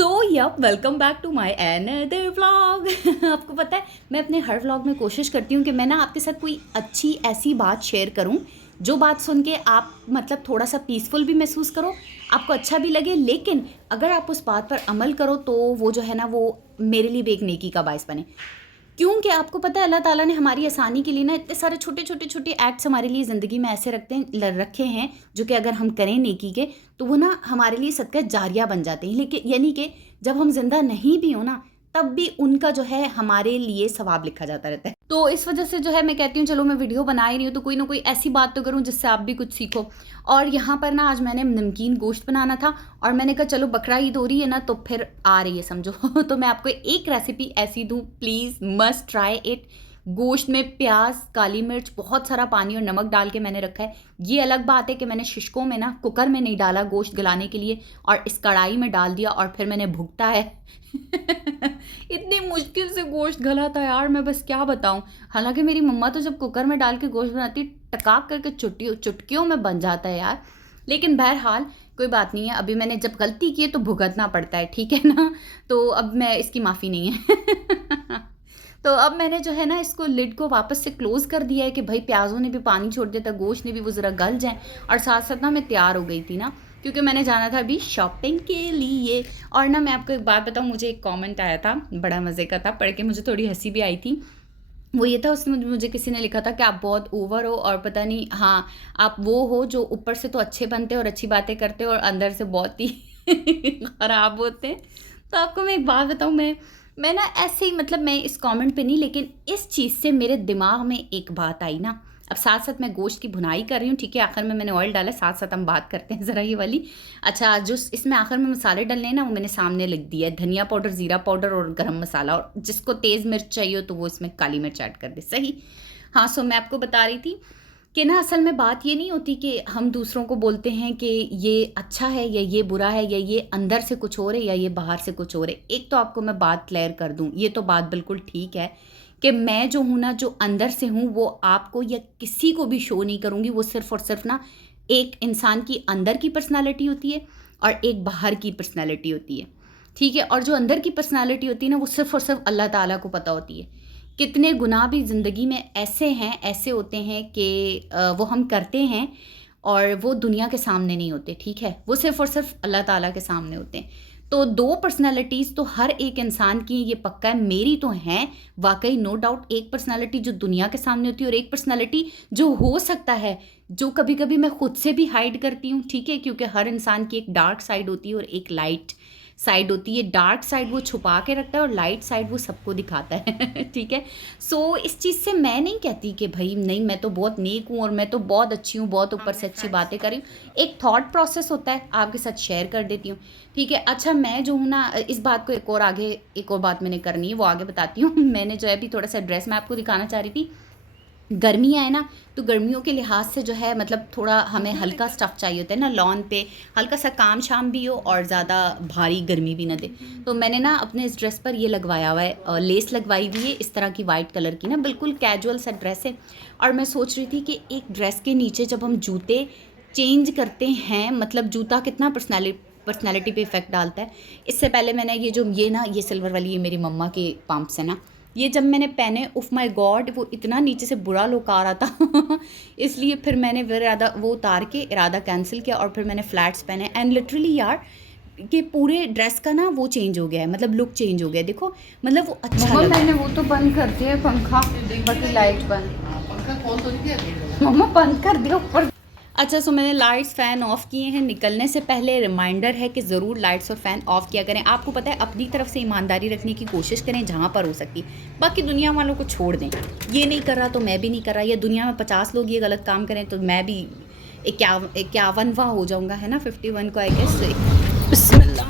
Yup welcome back to my another vlog. आपको पता है मैं अपने हर व्लॉग में कोशिश करती हूँ कि मैं ना आपके साथ कोई अच्छी ऐसी बात शेयर करूँ जो बात सुन के आप मतलब थोड़ा सा पीसफुल भी महसूस करो, आपको अच्छा भी लगे, लेकिन अगर आप उस बात पर अमल करो तो वो जो है ना वो मेरे लिए भी एक नेकी का बायस बने। क्योंकि आपको पता है अल्लाह ताला ने हमारी आसानी के लिए ना इतने सारे छोटे छोटे छोटे एक्ट्स हमारे लिए ज़िंदगी में ऐसे रखे हैं जो कि अगर हम करें नेकी के तो वो ना हमारे लिए सदका जारिया बन जाते हैं। लेकिन यानी कि जब हम जिंदा नहीं भी हो ना तब भी उनका जो है हमारे लिए सवाब लिखा जाता रहता है। तो इस वजह से जो है मैं कहती हूँ चलो मैं वीडियो बना ही रही हूँ तो कोई ना कोई ऐसी बात तो करूँ जिससे आप भी कुछ सीखो। और यहाँ पर ना आज मैंने नमकीन गोश्त बनाना था और मैंने कहा चलो बकरा ईद हो रही है ना तो फिर आ रही है समझो। तो मैं आपको एक रेसिपी ऐसी दूँ, प्लीज़ मस्ट ट्राई इट। गोश्त में प्याज, काली मिर्च, बहुत सारा पानी और नमक डाल के मैंने रखा है। ये अलग बात है कि मैंने शिशकों में ना कुकर में नहीं डाला गोश्त गलाने के लिए और इस कढ़ाई में डाल दिया और फिर मैंने भुगता है। इतनी मुश्किल से गोश्त गला था यार, मैं बस क्या बताऊं। हालांकि मेरी मम्मा तो जब कुकर में डाल के गोश्त बनाती टकाक करके चुटकियों में बन जाता है यार। लेकिन बहरहाल कोई बात नहीं है, अभी मैंने जब गलती की है तो भुगतना पड़ता है, ठीक है ना। तो अब मैं इसकी माफ़ी नहीं है। तो अब मैंने जो है ना इसको लिड को वापस से क्लोज़ कर दिया है कि भाई प्याज़ों ने भी पानी छोड़ दिया था, गोश्त ने भी, वो ज़रा गल जाए। और साथ साथ ना मैं तैयार हो गई थी ना क्योंकि मैंने जाना था अभी शॉपिंग के लिए। और ना मैं आपको एक बात बताऊँ, मुझे एक कमेंट आया था बड़ा मज़े का था, पढ़ के मुझे थोड़ी हंसी भी आई थी। वो ये था, उसमें मुझे किसी ने लिखा था कि आप बहुत ओवर हो और पता नहीं, हाँ आप वो हो जो ऊपर से तो अच्छे बनते और अच्छी बातें करते और अंदर से बहुत ही ख़राब होते हैं। तो आपको मैं एक बात बताऊँ, मैं ना ऐसे ही मतलब मैं इस कमेंट पे नहीं, लेकिन इस चीज़ से मेरे दिमाग में एक बात आई ना। अब साथ साथ मैं गोश्त की भुनाई कर रही हूँ, ठीक है, आखिर में मैंने ऑयल डाला, साथ साथ हम बात करते हैं ज़रा ये वाली। अच्छा, जो इसमें आखिर में मसाले डलने हैं ना वो मैंने सामने लिख दिया है, धनिया पाउडर, ज़ीरा पाउडर और गरम मसाला। और जिसको तेज़ मिर्च चाहिए हो तो वो इसमें काली मिर्च ऐड कर दे, सही। हाँ, सो मैं आपको बता रही थी कि ना असल में बात ये नहीं होती कि हम दूसरों को बोलते हैं कि ये अच्छा है या ये बुरा है या ये अंदर से कुछ और है या ये बाहर से कुछ और है। एक तो आपको मैं बात क्लियर कर दूं, ये तो बात बिल्कुल ठीक है कि मैं जो हूँ ना, जो अंदर से हूँ, वो आपको या किसी को भी शो नहीं करूँगी। वो सिर्फ़ और सिर्फ ना एक इंसान की अंदर की पर्सनैलिटी होती है और एक बाहर की पर्सनैलिटी होती है, ठीक है। और जो अंदर की पर्सनैलिटी होती है ना वो सिर्फ़ और सिर्फ अल्लाह ताला को पता होती है। कितने गुनाह भी ज़िंदगी में ऐसे हैं, ऐसे होते हैं कि वो हम करते हैं और वो दुनिया के सामने नहीं होते, ठीक है, वो सिर्फ़ और सिर्फ अल्लाह ताला के सामने होते हैं। तो दो पर्सनैलिटीज़ तो हर एक इंसान की, ये पक्का है, मेरी तो हैं वाकई, नो डाउट। एक पर्सनैलिटी जो दुनिया के सामने होती है और एक पर्सनैलिटी जो हो सकता है जो कभी कभी मैं खुद से भी हाइड करती हूँ, ठीक है, क्योंकि हर इंसान की एक डार्क साइड होती है और एक लाइट साइड होती है। डार्क साइड वो छुपा के रखता है और लाइट साइड वो सबको दिखाता है। ठीक है। सो इस चीज़ से मैं नहीं कहती कि भाई नहीं मैं तो बहुत नेक हूँ और मैं तो बहुत अच्छी हूँ, बहुत ऊपर से अच्छी बातें कर रही हूँ। एक थॉट प्रोसेस होता है, आपके साथ शेयर कर देती हूँ, ठीक है। अच्छा, मैं जो हूँ ना, इस बात को एक और बात मैंने करनी है, वो आगे बताती हूँ। मैंने जो है अभी थोड़ा सा ड्रेस मैं आपको दिखाना चाह रही थी। गर्मियाँ है ना, तो गर्मियों के लिहाज से जो है मतलब थोड़ा हमें हल्का स्टफ़ चाहिए होता है ना, लॉन पे हल्का सा काम शाम भी हो और ज़्यादा भारी गर्मी भी ना दे। तो मैंने ना अपने इस ड्रेस पर ये लगवाया हुआ है, लेस लगवाई हुई है इस तरह की वाइट कलर की ना, बिल्कुल कैजुअल सा ड्रेस है। और मैं सोच रही थी कि एक ड्रेस के नीचे जब हम जूते चेंज करते हैं, मतलब जूता कितना पर्सनैलिटी पे इफ़ेक्ट डालता है। इससे पहले मैंने ये सिल्वर वाली, ये मेरी मम्मा के पम्प्स है ना, ये जब मैंने पहने, उफ़ माय गॉड, वो इतना नीचे से बुरा लुक आ रहा था। इसलिए फिर मैंने वो उतार के इरादा कैंसिल किया और फिर मैंने फ्लैट्स पहने। एंड लिटरली यार कि पूरे ड्रेस का ना वो चेंज हो गया है, मतलब लुक चेंज हो गया है। देखो मतलब वो अच्छा लगा। मैंने वो तो बंद कर दिया पंखा, बाकी लाइट बंद, पंखा खोल तो नहीं दिया मम्मा, बंद कर दिया ऊपर। अच्छा, सो मैंने लाइट्स फ़ैन ऑफ़ किए हैं। निकलने से पहले रिमाइंडर है कि ज़रूर लाइट्स और फ़ैन ऑफ़ किया करें। आपको पता है अपनी तरफ से ईमानदारी रखने की कोशिश करें जहाँ पर हो सकती, बाकी दुनिया वालों को छोड़ दें। ये नहीं कर रहा तो मैं भी नहीं कर रहा, या दुनिया में 50 लोग ये गलत काम करें तो मैं भी 51वां हो जाऊँगा, है ना, 51 को I guess, Bismillah,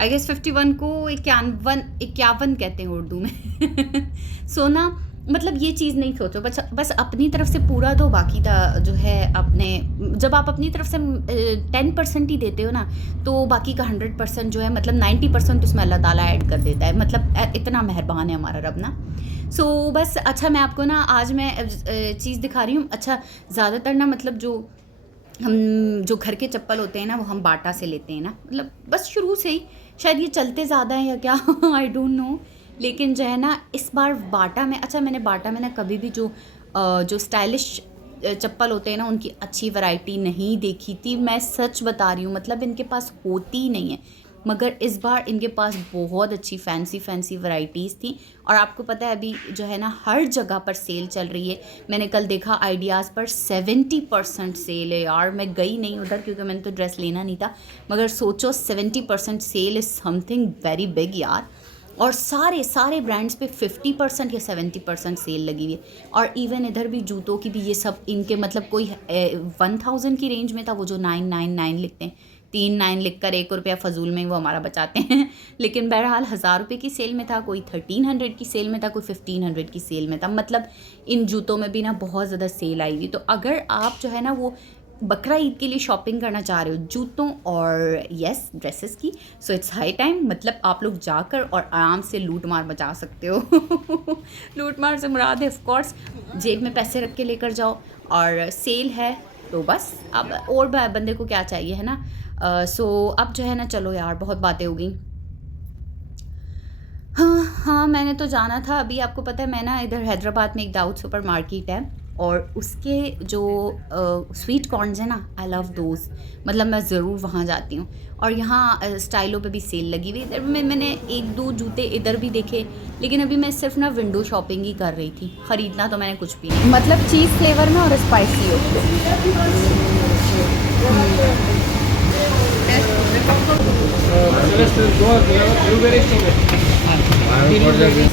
I guess 51 को 51 कहते हैं उर्दू में। सो ना मतलब ये चीज़ नहीं सोचो, बस अपनी तरफ से पूरा दो, बाकी का जो है अपने, जब आप अपनी तरफ से 10% ही देते हो ना, तो बाकी का 100% जो है मतलब 90% उसमें अल्लाह ताला ऐड कर देता है। मतलब इतना मेहरबान है हमारा रब ना। सो बस अच्छा, मैं आपको ना आज मैं चीज़ दिखा रही हूँ। अच्छा, ज़्यादातर ना मतलब जो हम जो घर के चप्पल होते हैं ना वो हम बाटा से लेते हैं ना, मतलब बस शुरू से ही शायद ये चलते ज़्यादा हैं या क्या आई डोंट नो। लेकिन जो है ना इस बार बाटा में, अच्छा मैंने बाटा में ना कभी भी जो स्टाइलिश चप्पल होते हैं ना उनकी अच्छी वैरायटी नहीं देखी थी, मैं सच बता रही हूँ, मतलब इनके पास होती ही नहीं है। मगर इस बार इनके पास बहुत अच्छी फैंसी वैराइटीज़ थी। और आपको पता है अभी जो है ना हर जगह पर सेल चल रही है। मैंने कल देखा आइडियाज़ पर 70% सेल है यार। मैं गई नहीं उधर क्योंकि मैंने तो ड्रेस लेना नहीं था, मगर सोचो 70% sale is something very big यार। और सारे ब्रांड्स पे 50% या 70% सेल लगी हुई है। और इवन इधर भी जूतों की भी, ये सब इनके मतलब कोई 1000 की रेंज में था, वो जो 999 लिखते हैं, 39 लिख कर 1 रुपया फजूल में वो हमारा बचाते हैं लेकिन बहरहाल 1000 रुपये की सेल में था, कोई 1300 की सेल में था, कोई 1500 की सेल में था। मतलब इन जूतों में भी ना बहुत ज़्यादा सेल आई हुई। तो अगर आप जो है ना वो बकरा ईद के लिए शॉपिंग करना चाह रहे हो जूतों और यस ड्रेसेस की, सो इट्स हाई टाइम। मतलब आप लोग जाकर और आराम से लूट मार मचा सकते हो लूट मार से मुराद है ऑफ कोर्स जेब में पैसे रख के लेकर जाओ, और सेल है तो बस अब और बंदे को क्या चाहिए, है ना। सो अब जो है ना चलो यार बहुत बातें हो गई। हाँ मैंने तो जाना था। अभी आपको पता है मैं ना इधर हैदराबाद में एक दाऊद सुपर मार्केट है, और उसके जो स्वीट कॉर्नस हैं ना, आई लव दोज, मतलब मैं ज़रूर वहाँ जाती हूँ। और यहाँ स्टाइलों पे भी सेल लगी हुई। इधर में मैंने 1-2 जूते इधर भी देखे, लेकिन अभी मैं सिर्फ ना विंडो शॉपिंग ही कर रही थी, ख़रीदना तो मैंने कुछ भी नहीं, मतलब चीज़ फ्लेवर में और स्पाइसी हो।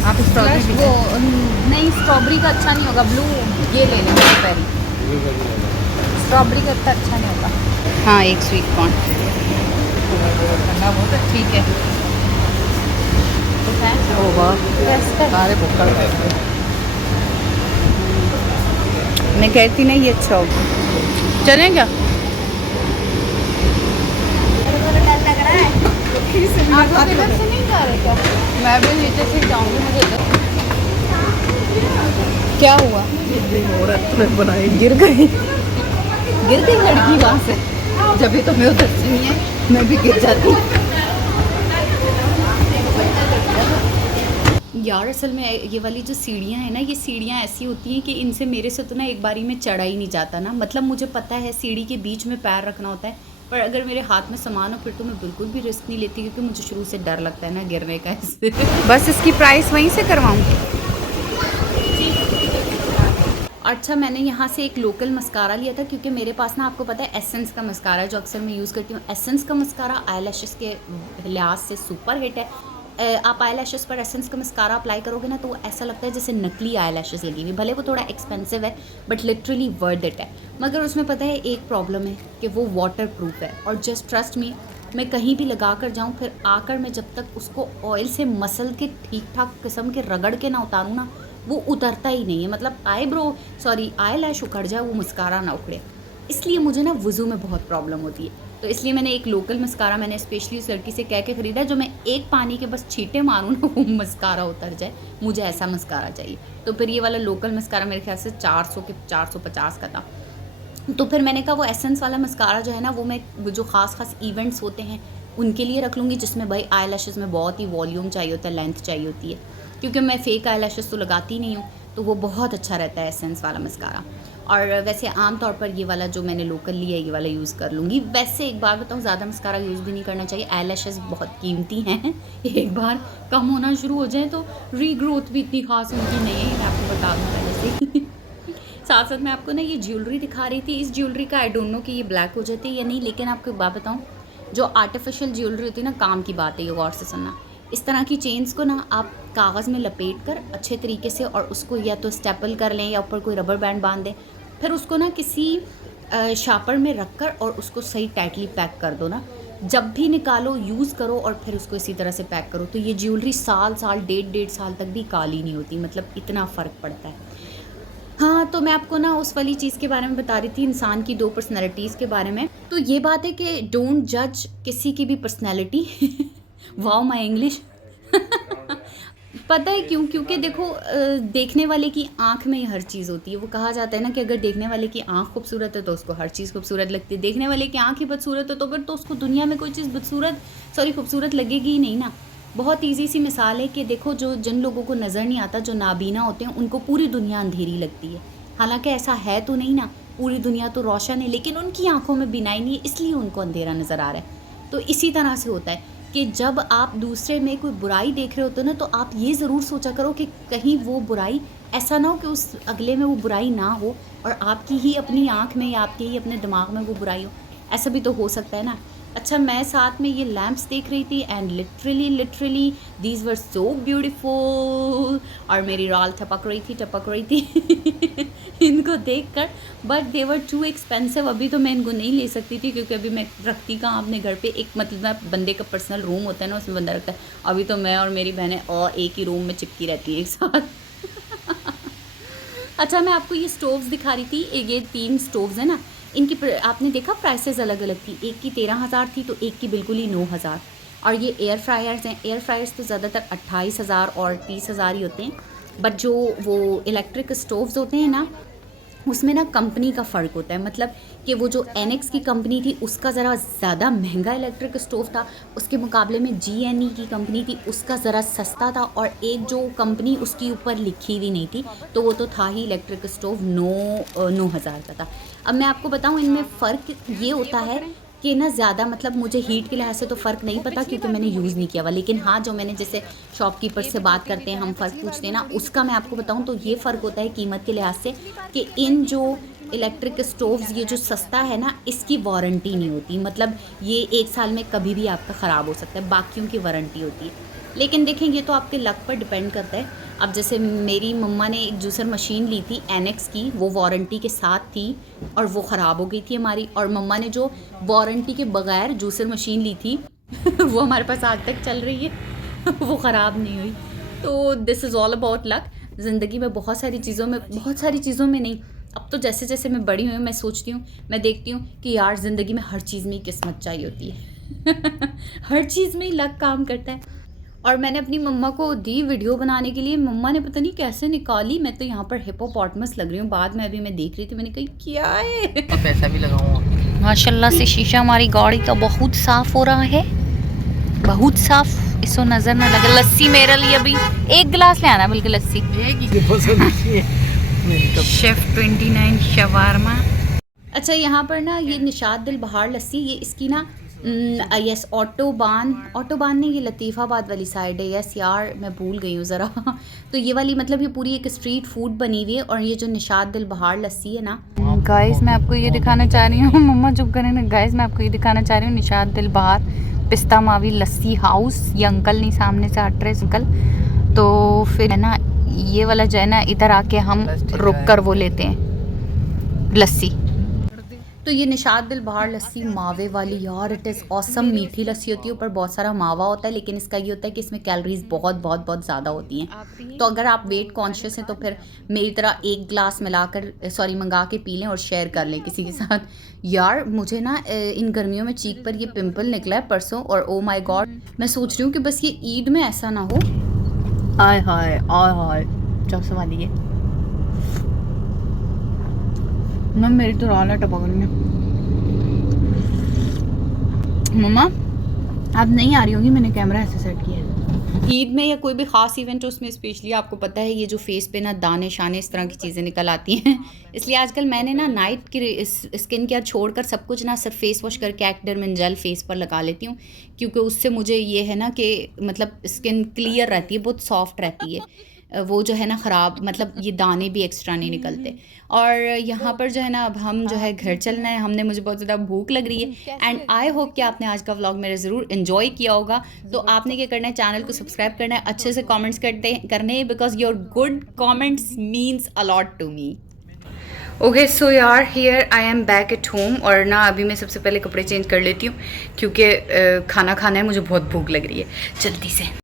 आप स्ट्रॉबेरी वो नहीं, स्ट्रॉबेरी का अच्छा नहीं होगा, ब्लू ये ले लेंगे पहले, स्ट्रॉबेरी का इतना अच्छा नहीं होगा। हाँ एक स्वीट कॉर्न ठीक है। मैं कहती नहीं ये अच्छा होगा, चलें क्या? आप लोग इधर से नहीं जा रहे क्या? मैं भी नीचे से जाऊंगी, मुझे तो क्या हुआ, बनाई गिर गई लड़की वहाँ से, जब भी तो मैं उधर से नहीं है मैं भी गिर जाती यार। असल में ये वाली जो सीढ़ियाँ हैं ना, ये सीढ़ियाँ ऐसी होती हैं कि इनसे मेरे से तो ना एक बारी में चढ़ा ही नहीं जाता ना। मतलब मुझे पता है सीढ़ी के बीच में पैर रखना होता है, पर अगर मेरे हाथ में सामान हो फिर तो मैं बिल्कुल भी रिस्क नहीं लेती, क्योंकि मुझे शुरू से डर लगता है ना गिरने का इससे बस इसकी प्राइस वहीं से करवाऊँ। अच्छा मैंने यहाँ से एक लोकल मस्कारा लिया था, क्योंकि मेरे पास ना आपको पता है एसेंस का मस्कारा है जो अक्सर मैं यूज़ करती हूँ। एसेंस का मस्कारा आई लैशेस के लिहाज से सुपर हिट है। आप आई लैशेस पर एसेंस का मस्कारा अप्लाई करोगे ना तो वो ऐसा लगता है जैसे नकली आई लैशेस लगी हुई। भले वो थोड़ा एक्सपेंसिव है बट लिटरली वर्थ इट है। मगर उसमें पता है एक प्रॉब्लम है कि वो वाटर प्रूफ है, और जस्ट ट्रस्ट मी, मैं कहीं भी लगा कर जाऊँ फिर आकर मैं जब तक उसको ऑयल से मसल के ठीक ठाक किस्म के रगड़ के ना उतारूँ ना, वो उतरता ही नहीं है। मतलब आई लैश उखड़ जाए, वो मस्कारा ना उखड़े, इसलिए मुझे ना वज़ू में बहुत प्रॉब्लम होती है। तो इसलिए मैंने एक लोकल मस्कारा मैंने स्पेशली उस लड़की से कह के ख़रीदा, जो मैं एक पानी के बस छींटे मारूँ ना वो मस्कारा उतर जाए, मुझे ऐसा मस्कारा चाहिए। तो फिर ये वाला लोकल मस्कारा मेरे ख्याल से 450 का था। तो फिर मैंने कहा वो एसेंस वाला मस्कारा जो है ना, वो मैं जो ख़ास इवेंट्स होते हैं उनके लिए रख लूँगी, जिसमें भाई आई लैशेज़ में बहुत ही वॉल्यूम चाहिए होता है, लेंथ चाहिए होती है, क्योंकि मैं फ़ेक आई लैशेज़ तो लगाती नहीं हूँ, तो वो बहुत अच्छा रहता है एसेंस वाला मस्कारा। और वैसे आम तौर पर ये वाला जो मैंने लोकल लिया है ये वाला यूज़ कर लूँगी। वैसे एक बार बताऊँ, ज़्यादा मस्कारा यूज़ भी नहीं करना चाहिए, आई लैशेज़ बहुत कीमती हैं एक बार कम होना शुरू हो जाए तो रीग्रोथ भी इतनी खास उनकी नहीं है, मैं आपको बता दूँ पहले से साथ साथ मैं आपको ना ये ज्वेलरी दिखा रही थी। इस ज्वेलरी का आई डोंट नो कि ये ब्लैक हो जाती है या नहीं, लेकिन आपको एक बात बताऊँ, जो आर्टिफिशियल ज्वेलरी होती है ना, काम की बात है ये, गौर से सुनना। इस तरह की चेन्स को ना आप कागज़ में लपेट कर अच्छे तरीके से, और उसको या तो स्टेपल कर लें या ऊपर कोई रबर बैंड बांध दें, फिर उसको ना किसी शापर में रख कर और उसको सही टाइटली पैक कर दो ना, जब भी निकालो यूज़ करो और फिर उसको इसी तरह से पैक करो, तो ये ज्वेलरी साल 1.5 साल तक भी काली नहीं होती। मतलब इतना फ़र्क पड़ता है। हाँ तो मैं आपको ना उस वाली चीज़ के बारे में बता रही थी, इंसान की 2 पर्सनैलिटीज़ के बारे में। तो ये बात है कि डोंट जज किसी की भी पर्सनैलिटी वाओ माई इंग्लिश पता है क्यों? क्योंकि देखो देखने वाले की आँख में ही हर चीज़ होती है। वो कहा जाता है ना कि अगर देखने वाले की आँख खूबसूरत है तो उसको हर चीज़ खूबसूरत लगती है। देखने वाले की आँख ही बदसूरत है तो फिर तो उसको दुनिया में कोई चीज़ खूबसूरत लगेगी ही नहीं ना। बहुत ईज़ी सी मिसाल है कि देखो जो जिन लोगों को नज़र नहीं आता, जो नाबीना होते हैं, उनको पूरी दुनिया अंधेरी लगती है। हालाँकि ऐसा है तो नहीं ना, पूरी दुनिया तो रोशन है, लेकिन उनकी आँखों में बीनाई नहीं है, इसलिए उनको अंधेरा नज़र आ रहा है। तो इसी तरह से होता है कि जब आप दूसरे में कोई बुराई देख रहे होते हो ना, तो आप ये ज़रूर सोचा करो कि कहीं वो बुराई ऐसा ना हो कि उस अगले में वो बुराई ना हो और आपकी ही अपनी आँख में या आपके ही अपने दिमाग में वो बुराई हो। ऐसा भी तो हो सकता है ना। अच्छा, मैं साथ में ये लैंप्स देख रही थी and literally these were so beautiful और मेरी राल टपक रही थी इनको देखकर। But they were too expensive. अभी तो मैं इनको नहीं ले सकती थी क्योंकि अभी मैं रखती कहाँ अपने घर पे। एक मतलब बंदे का पर्सनल रूम होता है ना, उसमें बंदा रखता है। अभी तो मैं और मेरी बहनें और एक ही रूम में चिपकी रहती हैं एक साथ अच्छा, मैं आपको ये स्टोव्स दिखा रही थी। ये 3 स्टोव्स हैं ना, इनकी आपने देखा प्राइसेस अलग अलग थी। एक की 13,000 थी तो एक की बिल्कुल ही 9,000। और ये एयर फ्रायर्स हैं। एयर फ्रायर्स तो ज़्यादातर 28,000 और 30,000 ही होते हैं। बट जो वो इलेक्ट्रिक स्टोव्स होते हैं ना, उसमें ना कंपनी का फ़र्क होता है। मतलब कि वो जो एनेक्स की कंपनी थी उसका ज़रा ज़्यादा महंगा इलेक्ट्रिक स्टोव था, उसके मुकाबले में GNE की कंपनी थी उसका ज़रा सस्ता था, और एक जो कंपनी उसके ऊपर लिखी हुई नहीं थी तो वो तो था ही इलेक्ट्रिक स्टोव 9,000 का था। अब मैं आपको बताऊँ इनमें फ़र्क ये होता है कि ना ज़्यादा मतलब मुझे हीट के लिहाज से तो फ़र्क नहीं पता क्योंकि मैंने यूज़ नहीं किया हुआ, लेकिन हाँ जो मैंने जैसे शॉपकीपर से बात करते हैं, हम फ़र्क पूछते हैं ना, उसका मैं आपको बताऊँ तो ये फ़र्क होता है कीमत के लिहाज से कि इन जो इलेक्ट्रिक स्टोव्स ये जो सस्ता है ना, इसकी वारंटी नहीं होती। मतलब ये 1 साल में कभी भी आपका ख़राब हो सकता है, बाकियों की वारंटी होती है। लेकिन देखें ये तो आपके लक पर डिपेंड करता है। अब जैसे मेरी मम्मा ने एक जूसर मशीन ली थी एनेक्स की, वो वारंटी के साथ थी और वो ख़राब हो गई थी हमारी। और मम्मा ने जो वारंटी के बगैर जूसर मशीन ली थी वो हमारे पास आज तक चल रही है वो ख़राब नहीं हुई। तो this is all about luck. ज़िंदगी में बहुत सारी चीज़ों में नहीं, अब तो जैसे जैसे मैं बड़ी हुई मैं सोचती हूँ, मैं देखती हूँ कि यार ज़िंदगी में हर चीज़ में ही किस्मत चाहिए होती है हर चीज़ में ही लक काम करता है। और मैंने अपनी मम्मा को दी वीडियो बनाने के लिए, मम्मा ने पता नहीं कैसे निकाली। मैं तो यहाँ पर हिप्पोपोटामस लग रही हूँ। बाद में अभी मैं देख रही थी, मैंने कही क्या है पैसा भी लगाऊंगा। माशाल्लाह से शीशा हमारी गाड़ी का बहुत साफ़ हो रहा है, बहुत साफ़, इसको नज़र ना लगे। लस्सी मेरे लिए अभी 1 गिलास ले आना, बल्कि लस्सी शेफ 29 शवारमा। अच्छा, यहाँ पर ना ये निशात दिल बहार लस्सी, ये इसकी ना यस ऑटोबान नहीं, ये लतीफ़ाबाद वाली साइड है। यस यार मैं भूल गई हूँ ज़रा तो ये वाली मतलब ये पूरी एक स्ट्रीट फूड बनी हुई है। और ये जो निशात दिल बहार लस्सी है ना गाइस, मैं आपको ये दिखाना चाह रही हूँ मम्मा चुप करें ना गाइस, मैं आपको ये दिखाना चाह रही हूँ निशात दिल बहार पिस्ता मावी लस्सी हाउस। ये अंकल नहीं सामने से हट रहे अंकल, तो फिर है ना ये वाला जो है ना, इधर आके हम रुक कर वो लेते हैं लस्सी। तो ये निशात दिल बहार लस्सी मावे वाली, यार इट इज़ ऑसम। मीठी लस्सी होती है, ऊपर बहुत सारा मावा होता है, लेकिन इसका ये होता है कि इसमें कैलोरीज बहुत ज़्यादा होती हैं। तो अगर आप वेट कॉन्शियस हैं तो फिर मेरी तरह 1 गिलास मंगा के पी लें और शेयर कर लें किसी के साथ। यार मुझे ना इन गर्मियों में चीक पर ये पिंपल निकला है परसों, और ओ माई गॉड मैं सोच रही हूँ कि बस ये ईद में ऐसा ना हो। आय हाय चौक संभालिए, मैं मेरी तो राला टपक रही है। मम्मा आप नहीं आ रही होंगी, मैंने कैमरा ऐसे सेट किया है। ईद में या कोई भी ख़ास इवेंट हो उसमें स्पेशली आपको पता है ये जो फेस पे ना दाने शाने इस तरह की चीज़ें निकल आती हैं इसलिए आजकल मैंने ना नाइट की स्किन केयर छोड़कर सब कुछ ना सिर्फ फेस वॉश करके एक्डेरमिन जेल फेस पर लगा लेती हूँ, क्योंकि उससे मुझे ये है ना कि मतलब स्किन क्लियर रहती है, बहुत सॉफ्ट रहती है। वो जो है ना ख़राब मतलब ये दाने भी एक्स्ट्रा नहीं निकलते। और यहाँ पर जो है ना अब हम जो है घर चलना है, मुझे बहुत ज़्यादा भूख लग रही है एंड आई होप कि आपने आज का व्लॉग मेरा ज़रूर इन्जॉय किया होगा। तो आपने क्या करना है, चैनल को सब्सक्राइब करना है, अच्छे से कमेंट्स करने because your good comments means a lot to me. Okay so यार here I am back at home, और ना अभी मैं सबसे पहले कपड़े चेंज कर लेती हूँ क्योंकि खाना खाना है, मुझे बहुत भूख लग रही है जल्दी से।